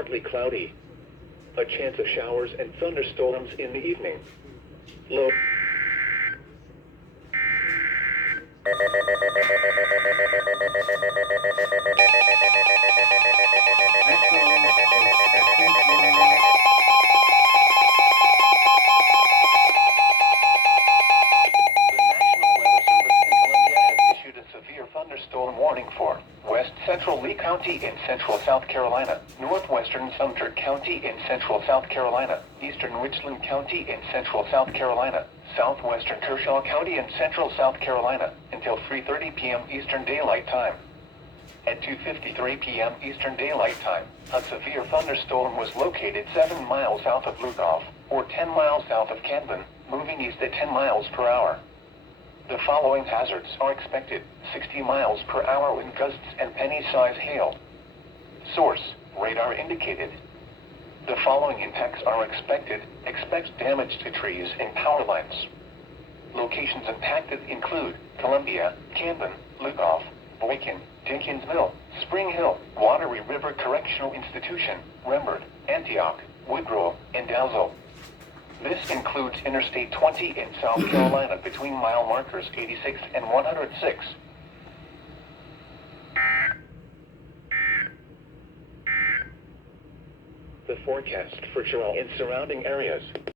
partly cloudy. A chance of showers and thunderstorms in the evening. Low. Thunderstorm warning for West Central Lee County in central South Carolina, northwestern Sumter County in central South Carolina, eastern Richland County in central South Carolina, southwestern Kershaw County in central South Carolina, until 3:30 p.m. Eastern Daylight Time. At 2:53 p.m. Eastern Daylight Time, a severe thunderstorm was located 7 miles south of Lugoff, or 10 miles south of Camden, moving east at 10 miles per hour. The following hazards are expected: 60 miles per hour wind gusts and penny-size hail. Source: radar indicated. The following impacts are expected. Expect damage to trees and power lines. Locations impacted include Columbia, Camden, Lugoff, Boykin, Jenkins Mill, Spring Hill, Wateree River Correctional Institution, Rembert, Antioch, Woodrow, and Dalzell. This includes Interstate 20 in South Carolina between mile markers 86 and 106. The forecast for Churchill and surrounding areas.